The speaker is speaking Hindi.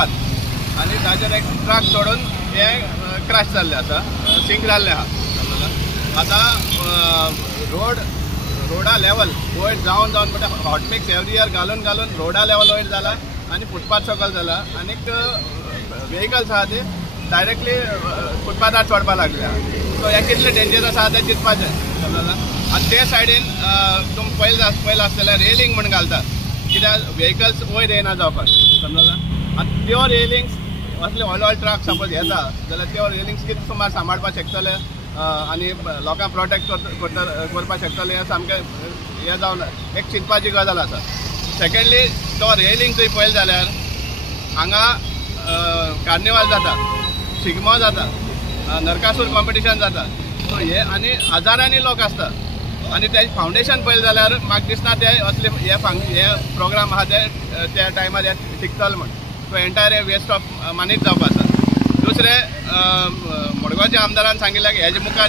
फुटपाथ आणि ताजेर एक ट्रक चढून हे क्रॅश जाल्ले आसा, सिंक जाल्ले आहा. आतां रोडा लेवल वयर जावन म्हणजे हॉटमिक्स एवरी इयर घालून रोडा लेवल वयर जाला आणि फुटपाथ सकयल जाला आणि व्हेकल्स आहा ते डायरेक्टली फुटपाथार चडपा लागले. सो हे कितले डेंजरस आहा तें चिंतपाचें समजला. आनी ते सायडीन तुमकां पयलें आसतलें रेलिंग म्हण घालतात कित्याक व्हेकल्स वयर येना जावपाक समजला. आनी त्यो रेलिंग्स असले व्हडले ट्रक सपोज येता जाल्यार त्यो रेलिंग्स कितें सुमार सांबाळपाक शकतले आनी लोकांक प्रोटेक्ट करपाक शकतले हें सामकें हें जावन एक चिंतपाची गजाल आसा. सेकेंडली तो रेलिंग थंय पळयलें जाल्यार हांगा कार्निवाल जाता, शिगमो जाता, नरकासूर कॉम्पिटिशन जाता. सो हे आनी हजारांनी लोक आसता आनी तेजें फावंडेशन पळयलें जाल्यार म्हाका दिसना ते असले हे प्रोग्राम आहा ते त्या टायमार हे टिकतले म्हण. सो एंटायर वेस्ट ऑफ मनीच जावपा आसा. दुसरें मडगांवच्या आमदारान सांगिल्लें की हेजे मुखार